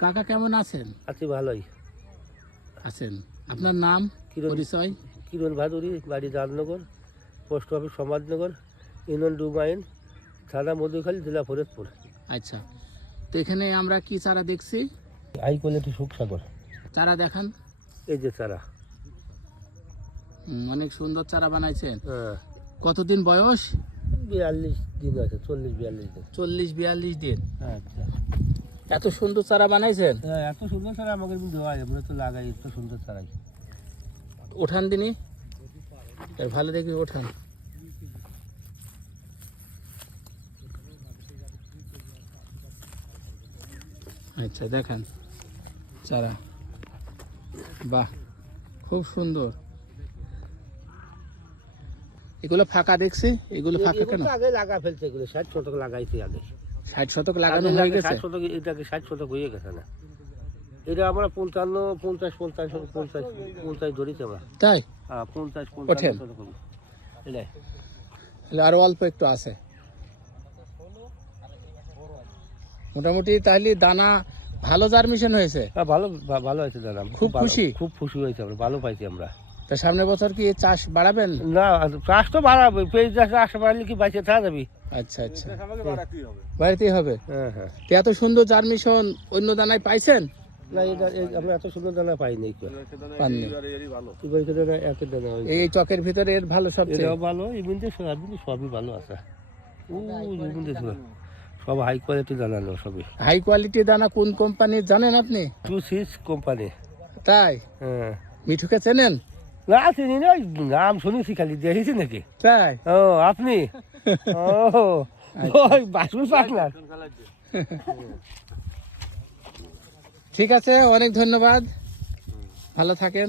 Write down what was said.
কাকা কেমন আছেন? আছি ভালোই। আছেন। আপনার নাম কিরণ পরিচয়? কিরণ ভাদুরী বাড়ি Rajnagar post office Samajnagar union Dumain থানা মধুখালী জেলা ফরিদপুর। আচ্ছা। তো এখানে আমরা কি চারা দেখছি? হাই কোয়ালিটি সুখসাগর চারা দেখান। এই যে চারা। অনেক সুন্দর চারা বানাইছেন। হ্যাঁ। কতদিন বয়স? বিয়াল্লিশ দিন আছে চল্লিশ বিয়াল্লিশ দিন। চল্লিশ বিয়াল্লিশ দিন। আচ্ছা। এত সুন্দর চারা বানাইছেন? হ্যাঁ এত সুন্দর চারা আমাকে দেওয়া যায় আমরা তো লাগাই এত সুন্দর চারাই। ওঠান দিনই ভালো দেখি ওঠান। আচ্ছা দেখান চারা। বাহ খুব সুন্দর। এগুলো ফাঁকা দেখছি? এগুলো ফাঁকা কেন? আগে লাগা ফেলছে এগুলো ষাট শতক লাগাইছি আগে। ষাট শতক লাগানো হয়ে গেছে? শতক এটাকে ষাট শতক হয়ে গেছে না। এটা আমরা পঞ্চান্ন পঞ্চাশ পঞ্চাশ পঞ্চাশ পঞ্চাশ ধরেছি আমরা। তাই? হ্যাঁ পঞ্চাশ। পঞ্চাশ। এটাই। তাহলে আরও অল্প একটু আছে। মোটামুটি তাহলে দানা ভালো জার্মিশন হয়েছে? হ্যাঁ ভালো ভালো হয়েছে দাদা খুব খুশি? খুব খুশি হয়েছে আমরা ভালো পাইছি আমরা। তা সামনের বছর কি চাষ বাড়াবেন? না চাষ তো বাড়াবে। পেঁয়াজ চাষ আসতে পারলে কি বাইচে থাকা যাবি? আচ্ছা আচ্ছা। বাড়িতেই হবে। হ্যাঁ হ্যাঁ। তো এত সুন্দর জার্মিশন অন্য দানায় পাইছেন? না এটা আমরা এত সুন্দর দানা পাইনি পাননি। এবার এত দানা এই চকের ভিতরে এর ভালো এটাও সবই ভালো আছে। ও সব হাই কোয়ালিটি দানা লো সবই। হাই কোয়ালিটি দানা কোন কোম্পানির জানেন আপনি? টু সিস কোম্পানি তাই? হ্যাঁ। মিঠুকে চেনেন? না চিনি না ওই নাম শুনেছি খালি দেখেছি নাকি? তাই? ও আপনি? ও ওই বাসুর পাকলার ঠিক আছে অনেক ধন্যবাদ। ভালো থাকেন।